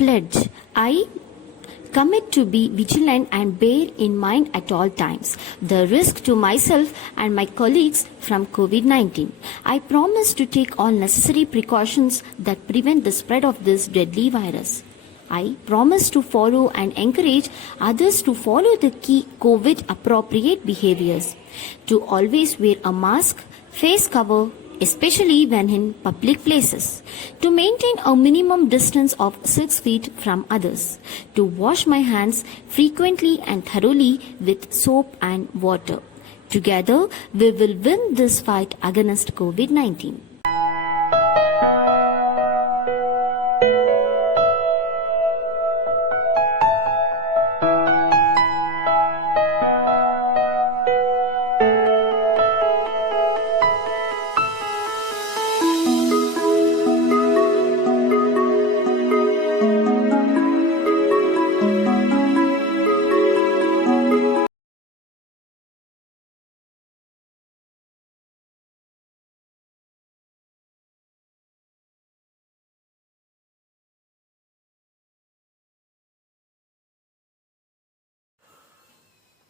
pledge. I commit to be vigilant and bear in mind at all times the risk to myself and my colleagues from COVID-19. I promise to take all necessary precautions that prevent the spread of this deadly virus. I promise to follow and encourage others to follow the key COVID appropriate behaviors, to always wear a mask, face cover, especially when in public places, to maintain a minimum distance of 6 feet from others, to wash my hands frequently and thoroughly with soap and water. Together, we will win this fight against COVID-19.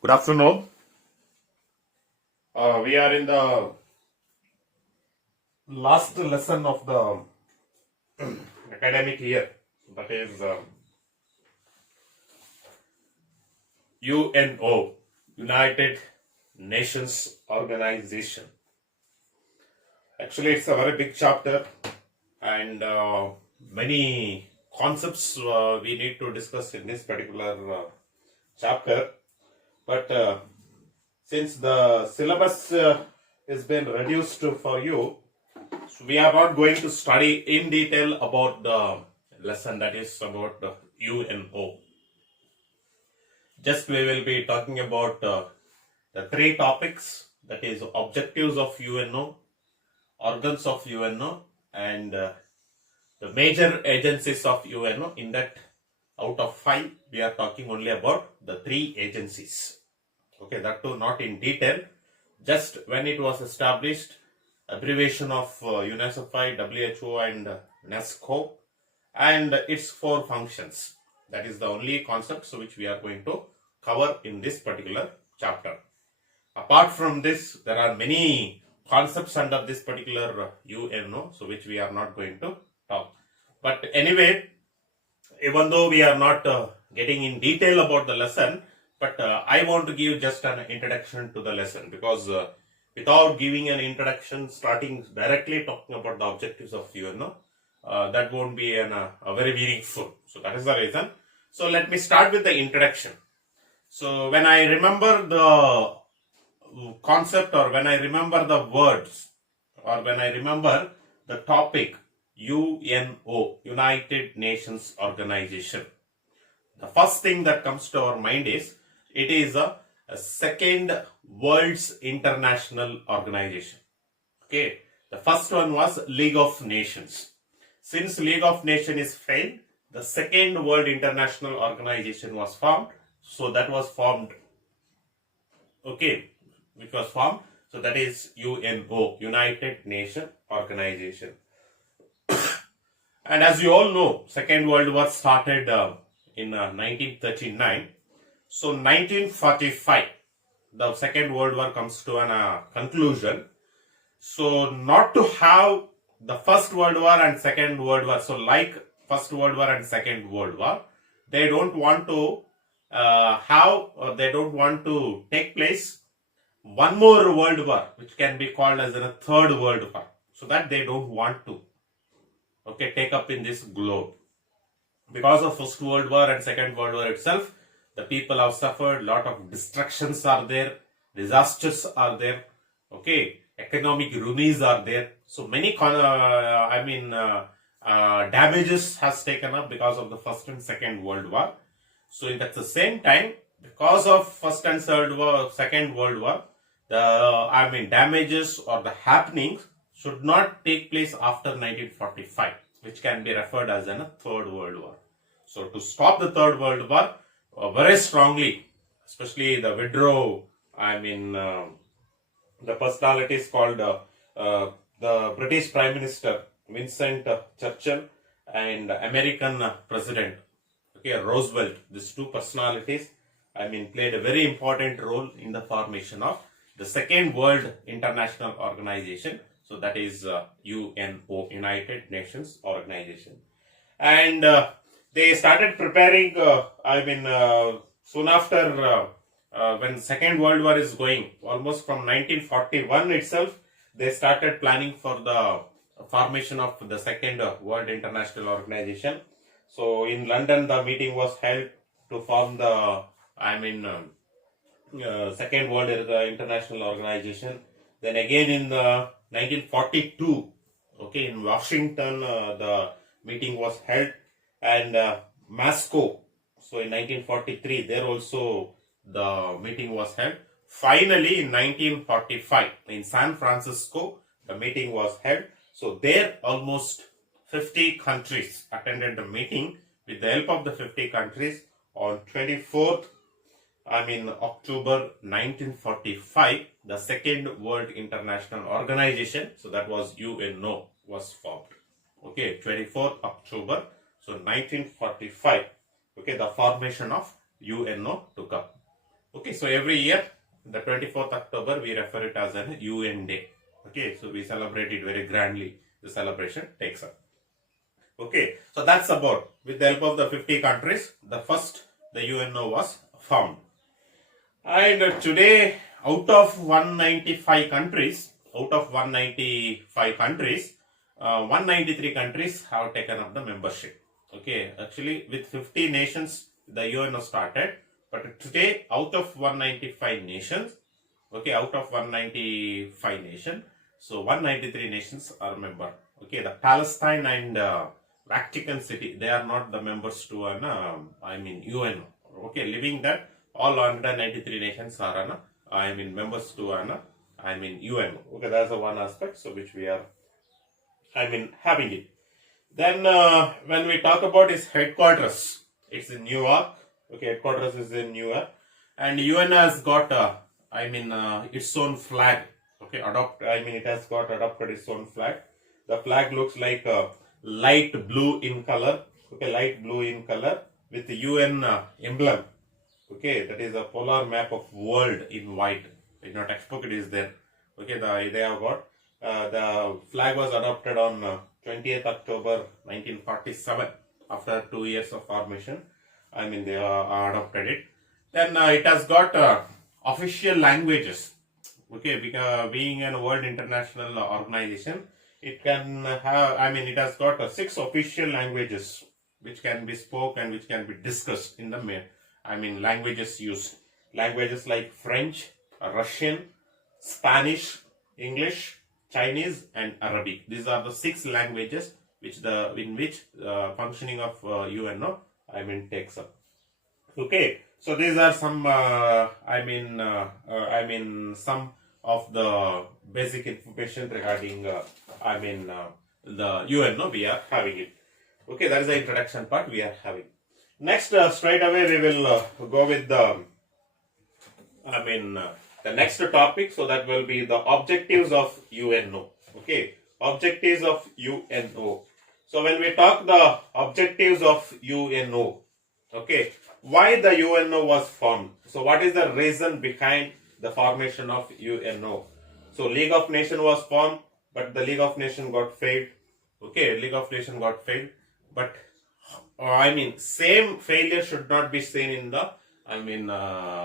Good afternoon. We are in the last lesson of the academic year, that is UNO, United Nations Organization. Actually, it's a very big chapter and many concepts we need to discuss in this particular chapter. But since the syllabus has been reduced for you, so we are not going to study in detail about the lesson that is about the UNO. Just we will be talking about the three topics, that is objectives of UNO, organs of UNO, and the major agencies of UNO. In that, out of 5, we are talking only about the 3 agencies. Okay, that too not in detail, just when it was established, abbreviation of Unesco, WHO and Unesco, and its 4 functions. That is the only concepts which we are going to cover in this particular chapter. Apart from this, there are many concepts under this particular UNO, so which we are not going to talk. But anyway, even though we are not getting in detail about the lesson, but I want to give just an introduction to the lesson, because without giving an introduction, starting directly talking about the objectives of UNO, that won't be a very meaningful. So that is the reason. So let me start with the introduction. So when I remember the concept, or when I remember the words, or when I remember the topic UNO, United Nations Organization, the first thing that comes to our mind is it is a second world's international organization. Okay, the first one was League of Nations. Since League of Nations is failed, the second world international organization was formed. So that was formed. Okay, which was formed. So that is UNO, United Nations Organization. And as you all know, Second World War started in 1939. So 1945, the Second World War comes to a conclusion. So not to have the First World War and Second World War, so like First World War and Second World War, they don't want to they don't want to take place one more World War, which can be called as a Third World War. So that they don't want to, okay, take up in this globe. Because of First World War and Second World War itself, the people have suffered, lot of destructions are there, disasters are there, okay, economic ruins are there. So many damages has taken up because of the First and Second World War. So at the same time, because of First and Second World War, the damages or the happenings should not take place after 1945, which can be referred as a Third World War. So to stop the Third World War very strongly, especially the withdraw, the personalities called the British Prime Minister Winston Churchill and American President, okay, Roosevelt. These two personalities, played a very important role in the formation of the second World International Organization. So that is UNO, United Nations Organization. And they started preparing, soon after when Second World War is going, almost from 1941 itself, they started planning for the formation of the second World International Organization. So in London, the meeting was held to form the, Second World International Organization. Then again in 1942, okay, in Washington, the meeting was held, and Moscow. So in 1943, there also the meeting was held. Finally, in 1945, in San Francisco, the meeting was held. So there almost 50 countries attended the meeting. With the help of the 50 countries, on 24th, October 1945, the Second World International Organization, so that was UNO, was formed. Okay, 24th October, so 1945, okay, the formation of UNO took up. Okay, so every year, the 24th October, we refer it as an UN Day. Okay, so we celebrate it very grandly. The celebration takes up. Okay, so that's about, with the help of the 50 countries, the UNO was formed. And today, out of 193 countries, 193 countries have taken up the membership. Okay, actually with 50 nations, the UNO started, but today out of 195 nations, okay, so 193 nations are member. Okay, the Palestine and Vatican City, they are not the members to an, UNO. Okay, leaving that, all 193 nations are members to an, UNO. Okay, that's the one aspect, so which we are, having it. Then when we talk about its headquarters, it's in New York. Okay, headquarters is in New York, and UN has got its own flag. Okay, it has got adopted its own flag. The flag looks like light blue in color. Okay, light blue in color with the UN emblem. Okay, that is a polar map of world in white. In your textbook it is there. Okay, they have got the flag was adopted on 20th October 1947 after 2 years of formation. They adopted it. Then it has got official languages. Okay, because being a world international organization, it can have, it has got 6 official languages which can be spoken and which can be discussed in the languages used. Languages like French, Russian, Spanish, English, Chinese and Arabic. These are the 6 languages in which functioning of UNO takes up. Okay, so these are some some of the basic information regarding the UNO we are having it. Okay, that is the introduction part we are having. Next, straight away we will go with the the next topic. So that will be the objectives of UNO. Okay, objectives of UNO. So when we talk the objectives of UNO, okay, why the UNO was formed? So what is the reason behind the formation of UNO? So League of Nations was formed, but the League of Nations got failed. Okay, League of Nations got failed, but same failure should not be seen in the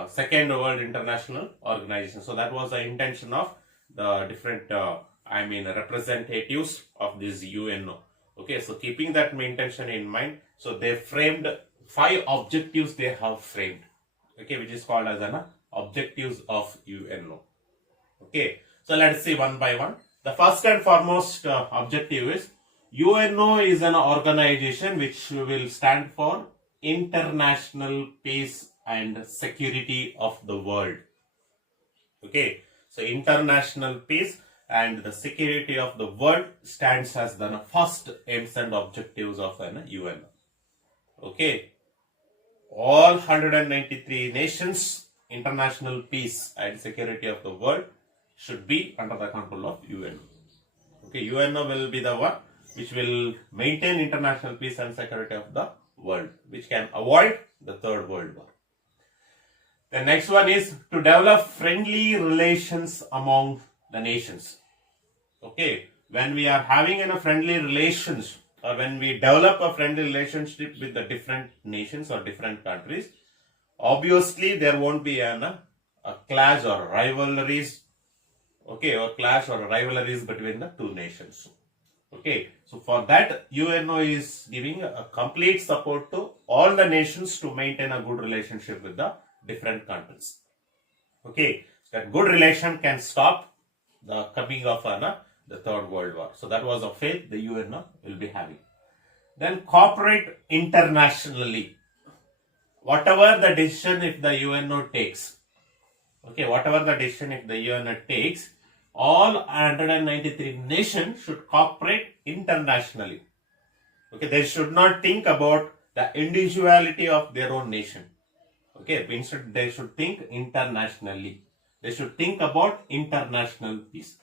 Second World International Organization. So that was the intention of the different representatives of this UNO. Okay, so keeping that intention in mind, so they framed 5 objectives they have framed. Okay, which is called as an objectives of UNO. Okay, so let's see one by one. The first and foremost objective is UNO is an organization which will stand for international peace and security of the world. Okay, so international peace and the security of the world stands as the first aims and objectives of an UN. Okay, all 193 nations, international peace and security of the world should be under the control of UN. Okay, UNO will be the one which will maintain international peace and security of the world, which can avoid the Third World War. The next one is to develop friendly relations among the nations. Okay, when we are having a friendly relations, or when we develop a friendly relationship with the different nations or different countries, obviously there won't be a clash or rivalries, okay, or clash or rivalries between the two nations. Okay, so for that, UNO is giving a complete support to all the nations to maintain a good relationship with the different countries. Okay, so that good relation can stop the coming of the Third World War. So that was a faith the UNO will be having. Then cooperate internationally. Whatever the decision if the UNO takes, okay, whatever the decision if the UNO takes, all 193 nations should cooperate internationally. Okay, they should not think about the individuality of their own nation. Okay, instead they should think internationally. They should think about international peace.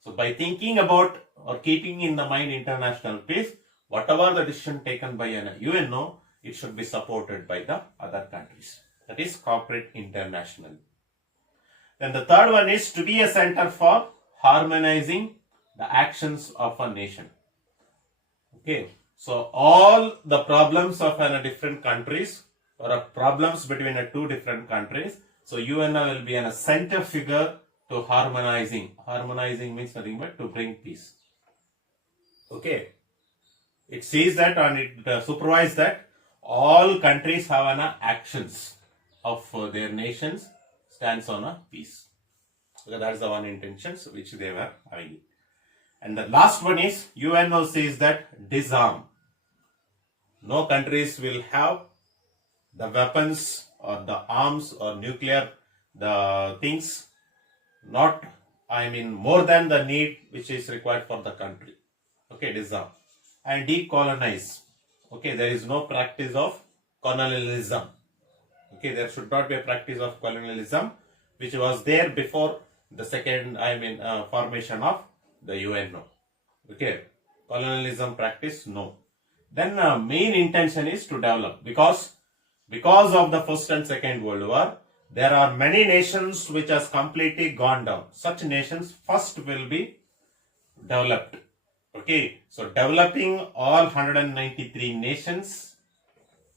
So by thinking about or keeping in the mind international peace, whatever the decision taken by an UNO, it should be supported by the other countries. That is cooperate internationally. Then the third one is to be a center for harmonizing the actions of a nation. Okay, so all the problems of different countries or problems between two different countries, so UNO will be a center figure to harmonizing. Harmonizing means nothing but to bring peace. Okay, it sees that and it supervises that all countries have actions of their nations stands on a peace. Okay, that's the one intentions which they were having. And the last one is UNO says that disarm. No countries will have the weapons or the arms or nuclear the things not more than the need which is required for the country. Okay, disarm. And decolonize. Okay, there is no practice of colonialism. Okay, there should not be a practice of colonialism which was there before the second formation of the UNO. Okay, colonialism practice, no. Then main intention is to develop because of the First and Second World War, there are many nations which has completely gone down. Such nations first will be developed. Okay, so developing all 193 nations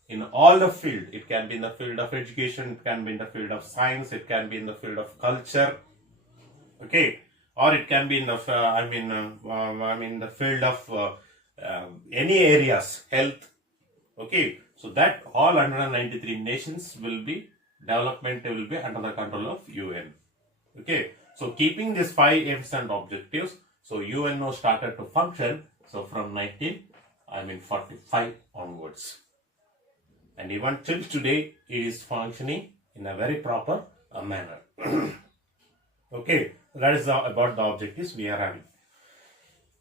in all the field. It can be in the field of education, it can be in the field of science, it can be in the field of culture. Okay, or it can be in the the field of any areas, health. Okay, so that all 193 nations will be development will be under the control of UN. Okay, so keeping these 5 aims and objectives, so UNO started to function. So from 1945 onwards, and even till today, it is functioning in a very proper manner. Okay, that is about the objectives we are having.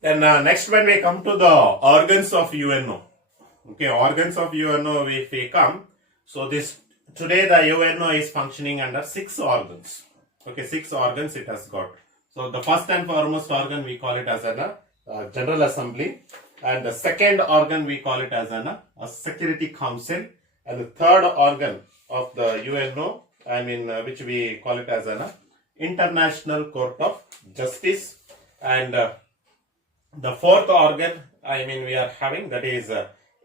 Then next, when we come to the organs of UNO, okay, organs of UNO, if we come, so this today the UNO is functioning under 6 organs. Okay, 6 organs it has got. So the first and foremost organ we call it as a General Assembly, and the second organ we call it as a Security Council, and the third organ of the UNO, which we call it as an International Court of Justice, and the fourth organ we are having, that is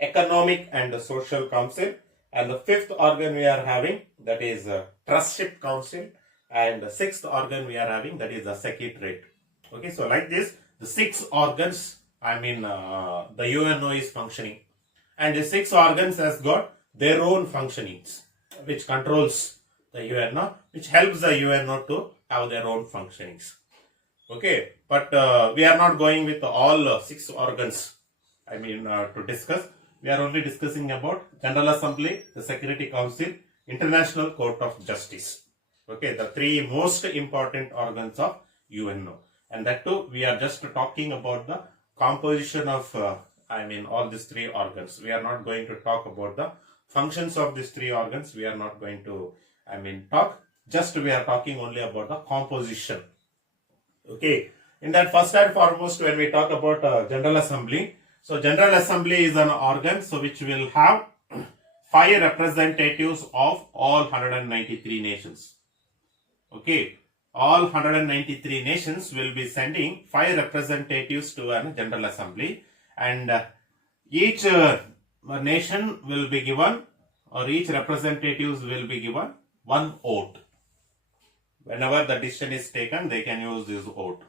Economic and Social Council, and the fifth organ we are having, that is Trustship Council, and the sixth organ we are having, that is the Secretariat. Okay, so like this, the 6 organs, the UNO is functioning, and the 6 organs has got their own functionings, which controls the UNO, which helps the UNO to have their own functionings. Okay, but we are not going with all 6 organs, to discuss. We are only discussing about General Assembly, the Security Council, International Court of Justice. Okay, the 3 most important organs of UNO. And that too, we are just talking about the composition of, all these 3 organs. We are not going to talk about the functions of these 3 organs. We are not going to, talk. Just we are talking only about the composition. Okay, in that first and foremost, when we talk about General Assembly, So General Assembly is an organ so which will have 5 representatives of all 193 nations. Okay, all 193 nations will be sending 5 representatives to a General Assembly, and each nation will be given, or each representatives will be given one vote. Whenever the decision is taken, they can use this vote.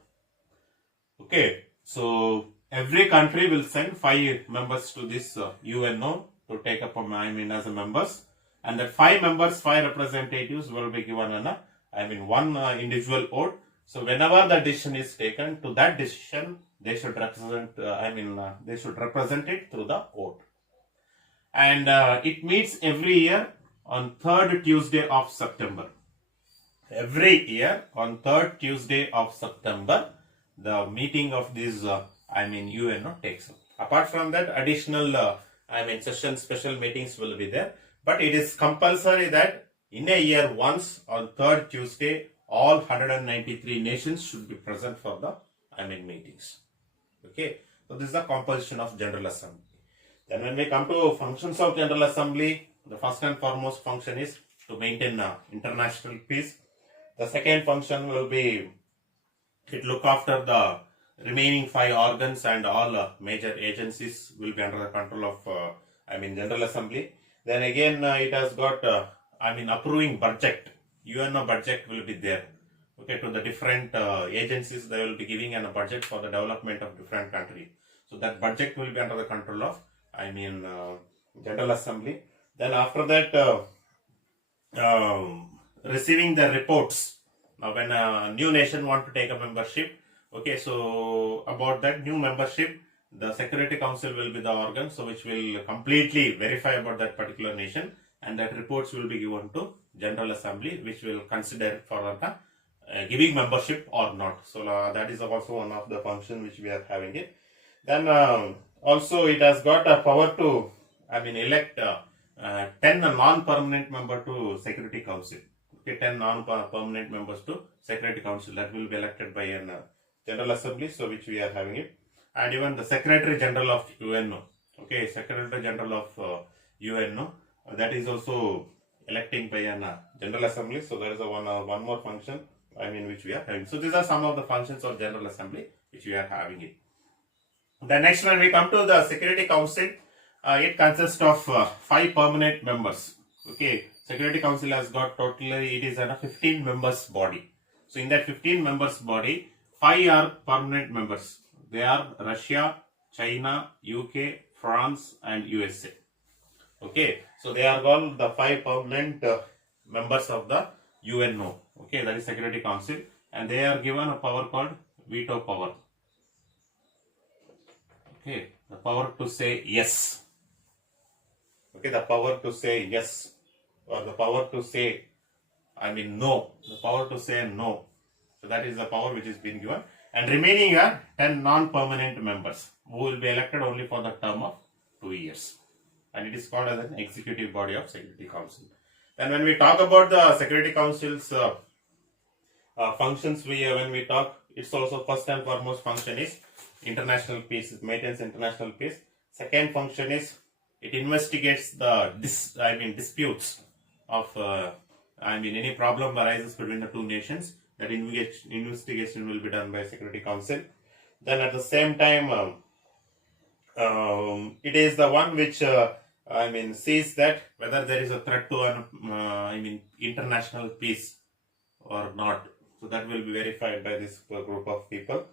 Okay, so every country will send 5 members to this UNO to take up as a members, and that 5 members, 5 representatives will be given one individual vote. So whenever the decision is taken, to that decision they should represent. They should represent it through the vote, and it meets every year on 3rd Tuesday of September. Every year on 3rd Tuesday of September, the meeting of this UNO takes up. Apart from that, additional session special meetings will be there, but it is compulsory that in a year once on 3rd Tuesday all 193 nations should be present for the meetings. Okay, so this is the composition of General Assembly. Then when we come to functions of General Assembly, the first and foremost function is to maintain international peace. The second function will be it look after the remaining 5 organs, and all major agencies will be under the control of General Assembly. Then again it has got approving budget. UNO budget will be there. Okay, to the different agencies, they will be giving a budget for the development of different countries. So that budget will be under the control of General Assembly. Then after that, receiving the reports. Now when a new nation want to take a membership, okay, so about that new membership, the Security Council will be the organ so which will completely verify about that particular nation, and that reports will be given to General Assembly, which will consider for the giving membership or not. So that is also one of the functions which we are having it. Then also it has got a power to elect 10 non-permanent member to Security Council. Okay, 10 non-permanent members to Security Council that will be elected by an General Assembly, so which we are having it. And even the Secretary General of UNO. Okay, Secretary General of UNO, that is also electing by an General Assembly. So there is one more function which we are having. So these are some of the functions of General Assembly which we are having it. The next one, we come to the Security Council. It consists of 5 permanent members. Okay, Security Council has got totally, it is a 15 members body. So in that 15 members body, 5 are permanent members. They are Russia, China, UK, France and USA. Okay, so they are all the 5 permanent members of the UNO. Okay, that is Security Council, and they are given a power called veto power. Okay, the power to say yes. Okay, the power to say yes, or the power to say no. The power to say no. So that is the power which is being given. And remaining are 10 non-permanent members who will be elected only for the term of 2 years. And it is called as an executive body of Security Council. Then when we talk about the Security Council's functions, when we talk, it's also first and foremost function is international peace. It maintains international peace. Second function is it investigates the disputes of any problem arises between the 2 nations. That investigation will be done by Security Council. Then at the same time, it is the one which sees that whether there is a threat to international peace or not. So that will be verified by this group of people,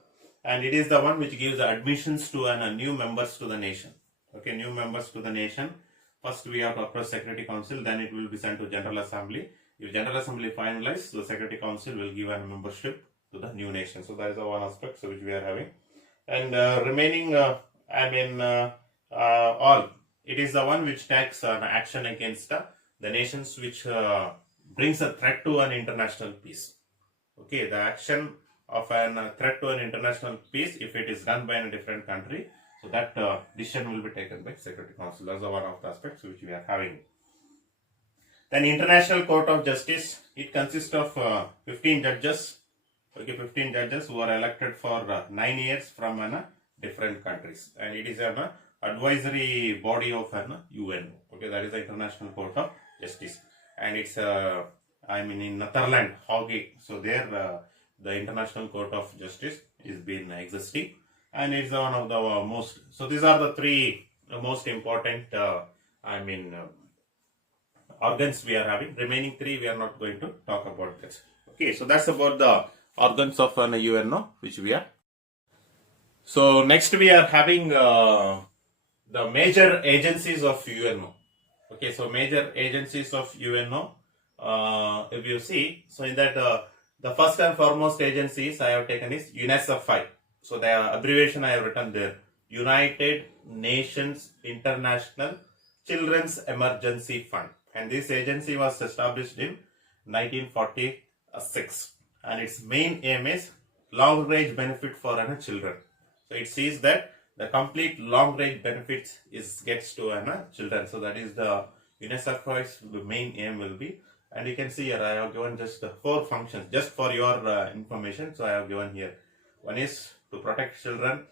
and it is the one which gives the admissions to new members to the nation. Okay, new members to the nation. First we have to approach Security Council, then it will be sent to General Assembly. If General Assembly finalizes, the Security Council will give a membership to the new nation. So that is the one aspect so which we are having. And remaining, all, it is the one which takes an action against the nations which brings a threat to an international peace. Okay, the action of a threat to an international peace, if it is done by a different country, so that decision will be taken by Security Council. That's one of the aspects which we are having. Then International Court of Justice, it consists of 15 judges. Okay, 15 judges who are elected for 9 years from different countries, and it is an advisory body of an UN. Okay, that is the International Court of Justice, and it's in Netherlands, Hague. So there, the International Court of Justice is been existing, and it's one of the most. So these are the three most important. Organs we are having. Remaining three we are not going to talk about this. Okay, so that's about the organs of an UNO which we are. So next we are having the major agencies of UNO. Okay, so major agencies of UNO. If you see, so in that the first and foremost agencies I have taken is UNICEF. So the abbreviation I have written there: United Nations International Children's Emergency Fund. And this agency was established in 1946, and its main aim is long range benefit for children. So it sees that the complete long range benefits gets to children. So that is the UNICEF's the main aim will be. And you can see here I have given just 4 functions just for your information. So I have given here. One is to protect children,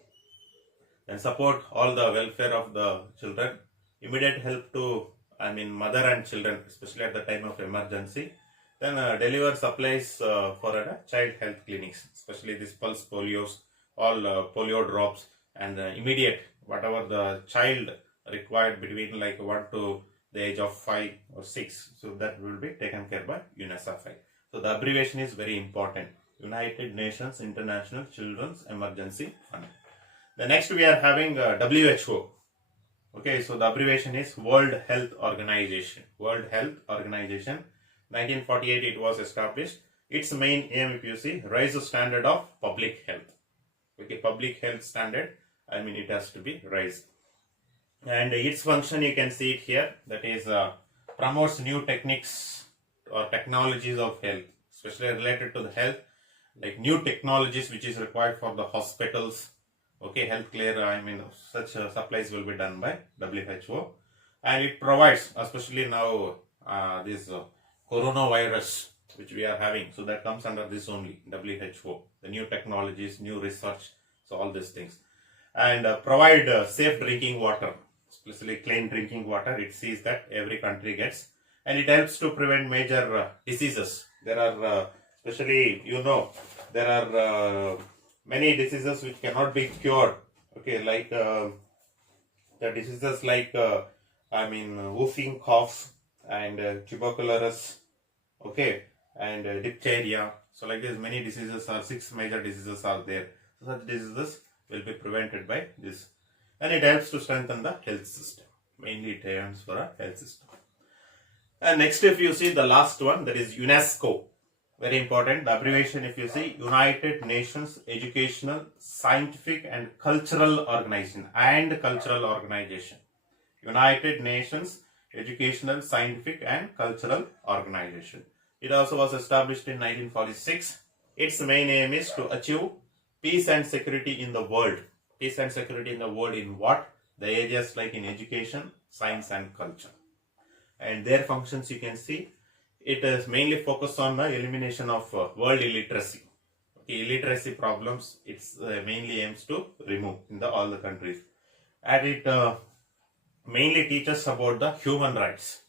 then support all the welfare of the children, immediate help to mother and children, especially at the time of emergency. Then deliver supplies for child health clinics, especially this pulse polios, all polio drops, and immediate whatever the child required between like 1 to the age of 5 or 6. So that will be taken care by UNICEF. So the abbreviation is very important: United Nations International Children's Emergency Fund. The next we are having WHO. Okay, so the abbreviation is World Health Organization. World Health Organization. 1948 it was established. Its main aim, if you see, raise the standard of public health. Okay, public health standard, it has to be raised. And its function, you can see it here, that is promotes new techniques or technologies of health, especially related to the health, like new technologies which is required for the hospitals. Okay, healthcare, such supplies will be done by WHO, and it provides, especially now this coronavirus which we are having, so that comes under this only, WHO, the new technologies, new research, so all these things, and provide safe drinking water, especially clean drinking water. It sees that every country gets, and it helps to prevent major diseases. There are, especially, there are many diseases which cannot be cured. Okay, like the diseases like whooping cough and tuberculosis. Okay, and diphtheria. So like this, many diseases are 6 major diseases are there. So such diseases will be prevented by this, and it helps to strengthen the health system. Mainly it aims for a health system. And next, if you see the last one, that is UNESCO. Very important. The abbreviation, if you see, United Nations Educational, Scientific and Cultural Organization. United Nations Educational, Scientific and Cultural Organization. It also was established in 1946. Its main aim is to achieve peace and security in the world. Peace and security in the world in what? The areas like in education, science and culture. And their functions, you can see, it is mainly focused on the elimination of world illiteracy. Okay, illiteracy problems, it's mainly aims to remove in all the countries. And it mainly teaches about the human rights.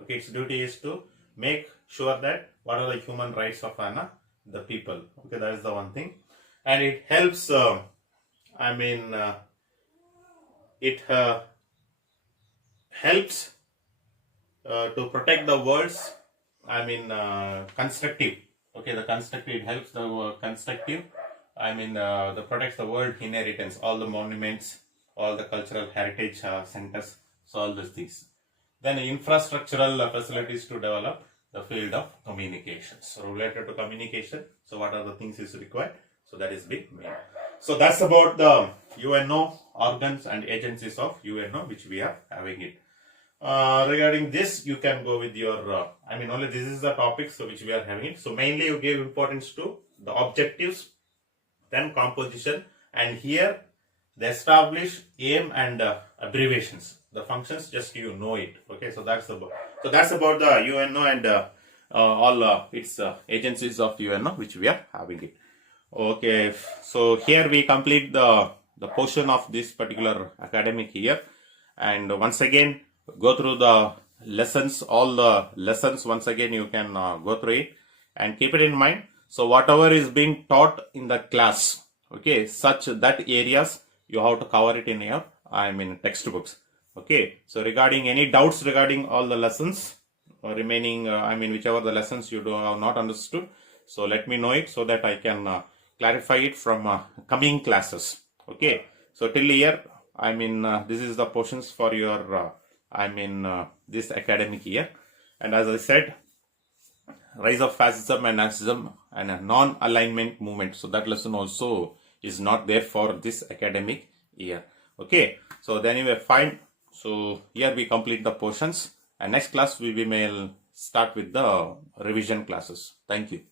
Okay, its duty is to make sure that what are the human rights of the people. Okay, that is the one thing. And it helps, helps to protect the world's constructive. Okay, the constructive, it helps the constructive. The protects the world inheritance, all the monuments, all the cultural heritage centers, so all these things. Then infrastructural facilities to develop the field of communications. So related to communication, so what are the things is required? So that is big main. So that's about the UNO organs and agencies of UNO which we are having it. Regarding this, you can go with your, only this is the topic so which we are having it. So mainly you give importance to the objectives, then composition, and here the established aim and abbreviations. The functions, just you know it. Okay, so that's about the UNO and all its agencies of UNO which we are having it. Okay, so here we complete the the portion of this particular academic year. And once again, go through the lessons, all the lessons. Once again, you can go through it and keep it in mind. So whatever is being taught in the class, okay, such that areas you have to cover it in your, textbooks. Okay, so regarding any doubts regarding all the lessons remaining, whichever the lessons you have not understood, so let me know it so that I can clarify it from coming classes. Okay, so till here, this is the portions for your, this academic year. And as I said, rise of fascism and Nazism and a non-alignment movement. So that lesson also is not there for this academic year. Okay, so then anyway, fine. So here we complete the portions, and next class we will start with the revision classes. Thank you.